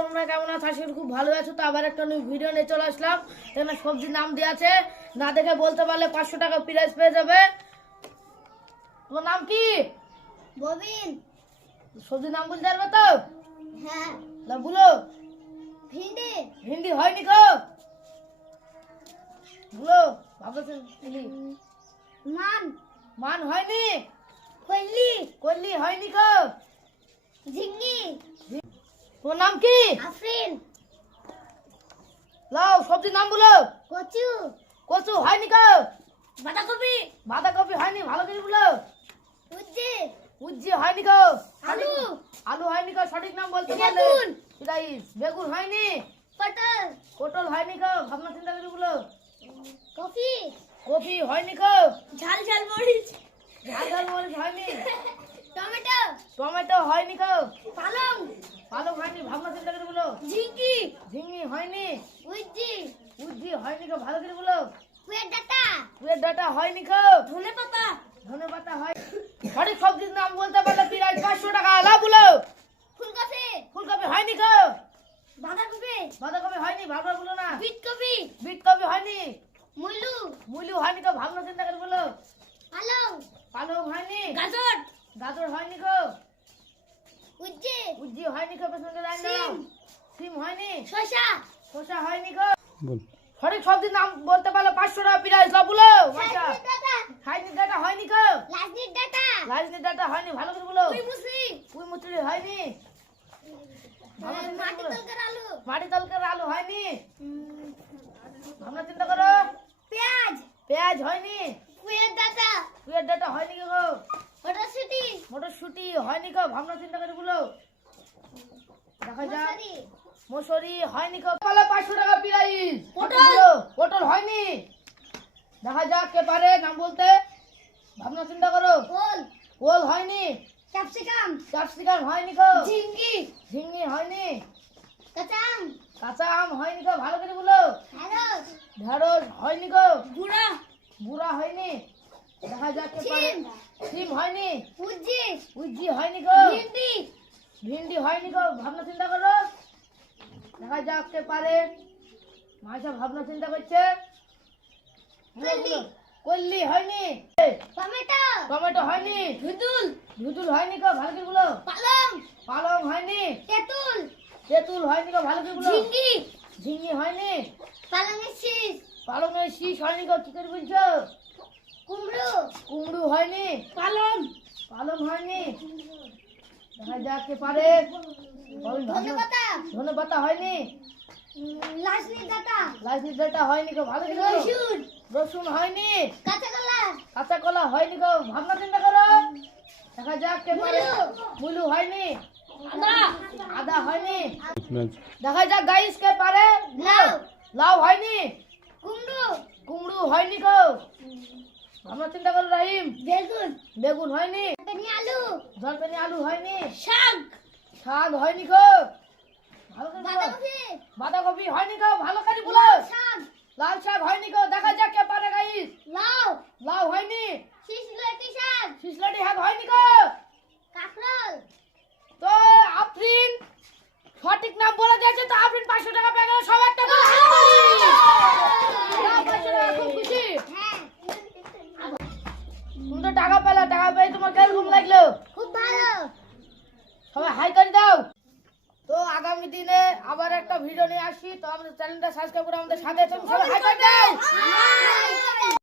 তোমরা কেমন আছো? আশা করি খুব ভালো আছো। তো আবার একটা নিউ ভিডিও নিয়ে চলে আসলাম। এখানে সবজির নাম দেওয়া আছে, না দেখে বলতে পারলে 500 টাকা প্রাইজ পেয়ে যাবে। তোমার নাম কি? ববিন। সবজির নাম বলতে পারবে তো? হ্যাঁ। না বলো। ভিন্ডি। হিন্দি হয়নি গো, বলো। ভাবছেন মান। মান হয়নি। কল্লি। কল্লি হয়নি গো। ঝিঙ্গি। তোমার নাম কি? আফরিন। লাও সবজির নাম বলো। কচু। কচু হয়নি গো। বাঁধাকপি। বাঁধাকপি হয়নি, ভালো করে বলো। উজ্জে। উজ্জি হয়নি গো। আলু। আলু হয়নি গো, সঠিক নাম বলতে পারলে। বেগুন। রাইস। বেগুন হয়নি। পটল। পটল হয়নি গো, ভাবনা চিন্তা করে বলো। কফি। কফি হয়নি গো। ঝাল ঝাল মরিচ। ঝাল ঝাল মরিচ হয়নি। টমেটো। টমেটো হয়নি গো। পালং। পালং হয়নি, ভাবনা চিন্তা করে বলো। ঝিঙ্গি। ঝিঙি হয়নি। উজ্জি। উজ্জি হয়নি গো, ভালো করে বলো। কুয়ের ডাটা। কুয়ের ডাটা হয়নি গো। ধনে পাতা। ধনেপাতা হয়। সঠিক সবজির নাম বলতে পারলে প্রাইজ 500 টাকা। লাভ বলো। ফুলকপি। ফুলকপি হয়নি গো। বাঁধাকপি। বাঁধাকপি হয়নি, ভাবনা বলো না। বিটকপি। বিটকপি হয়নি। মুলু। মুলি হয়নি গো, ভাবনা চিন্তা করে বলো। পালং। পালং হয়নি। গাজর। গাজর হয়নি গো। উজ্জে। উজ্জি হয়নি গো, পেছনে লাইন দাও। সিম। সিম হয়নি। শসা। শসা হয়নি গো। সঠিক সবজির নাম বলতে পারলে 500 টাকা প্রাইজ। লাভ বলো। মাশা সাইনির ডাটা। খাইনি ডাটা হয়নি গো। লাজনির ডাটা। লাইনি ডাটা হয়নি, ভালো করে বলো। পুঁই মুসলি। পুঁই মুচড়ি হয়নি। ভালো করে মাটি বলো। তলকার আলু। মাটি তলকার আলু হয়নি। ভাবনা চিন্তা করো। পেঁয়াজ। পেঁয়াজ হয়নি। কুয়ের ডাটা। কুয়ের ডাটা হয়নি গো। মটরশুঁটি। মটরশুঁটি হয়নি গো, ভাবনা চিন্তা করে বলো। দেখা যাক। মসুরি। মসুরি হয়নি গো, বলে 500 টাকা প্রাইজ। পটল। পটল হয়নি। দেখা যাক কে পারে নাম বলতে। ভাবনা চিন্তা করো। ওল। ওল হয়নি। ক্যাপসিকাম। ক্যাপসিকাম হয়নি গো। ঝিঙ্গি। ঝিঙে হয়নি। কাঁচা আম। কাঁচা আম হয়নি গো, ভালো করে বলো। ঢেঁড়স। ঢেঁড়স হয়নি গো। বুড়া। বুড়া হয়নি। দেখা যাক কে পারে। সিম। সিম হয়নি। উজ্জি। উজ্জি হয়নি গো। ভিন্ডি। ভিন্ডি হয়নি গো, ভাবনা চিন্তা করো। দেখা যাক কে পারে। মাসা ভাবনা চিন্তা করছে। কল্লি। কল্লি হয়নি। টমেটো। টমেটো হয়নি। ধুতুল। ধুতুল হয়নি গো, ভালো করে বলো। পালং। পালং হয়নি। তেঁতুল। তেঁতুল হয়নি গো, ভালো করে বলো। ঝিঙ্গি। ঝিঙি হয়নি। পালংয়ের শীষ। পালংয়ের শীষ হয়নি গো, কি করে বলছো। কুমড়ো। কুমড়ো হয়নি। পালং। পালং হয়নি। দেখা যাক কে পারে। ধনে পাতা। ধনে পাতা হয়নি। লাজনির ডাটা। লাইসি ডাটা হয়নি গো, ভালো করে বলো। রসুন। রসুন হয়নি। কাঁচা কলা। কাঁচা কলা হয়নি গো, ভাবনা চিন্তা করো। দেখা যাক কে পারে। মুলু হয়নি। আদা। আদা হয়নি। দেখা যাক গাইস কে পারে। লাউ। লাউ হয়নি। কুমড়ো। কুমড়ো হয়নি গো, ভাবনা চিন্তা করো। রাহিম। বেগুন। বেগুন হয়নি। পেনি আলু। জলপানি আলু হয়নি। শাক। শাক হয়নি গো, ভালো করে বলো। বাঁধাকপি। বাঁধাকপি হয়নি গো, ভালো করে বলো। শাক। লাল শাক হয়নি গো, দেখা যাক কে পারে গাইস। লাউ। লাউ হয়নি। শিশলতি শাক। শিশলাটি শাক হয়নি গো। কাঁকরোল। তো আফরিন সঠিক নাম বলে দিয়েছে, তো আফরিন 500 টাকা পেয়ে গেল। সব একটা বলে দাও, 500 টাকা খুব খুশি। হ্যাঁ। তুমি তো টাকা পেলে, টাকা পেয়ে তোমার কিরকম লাগলো? খুব ভালো। সবাই হাই করে দাও। তো আগামী দিনে আবার একটা ভিডিও নিয়ে আসি। তো আমাদের চ্যানেলটা সাবস্ক্রাইব করে আমাদের সাথে আছেন। সবাই হাই করে দাও।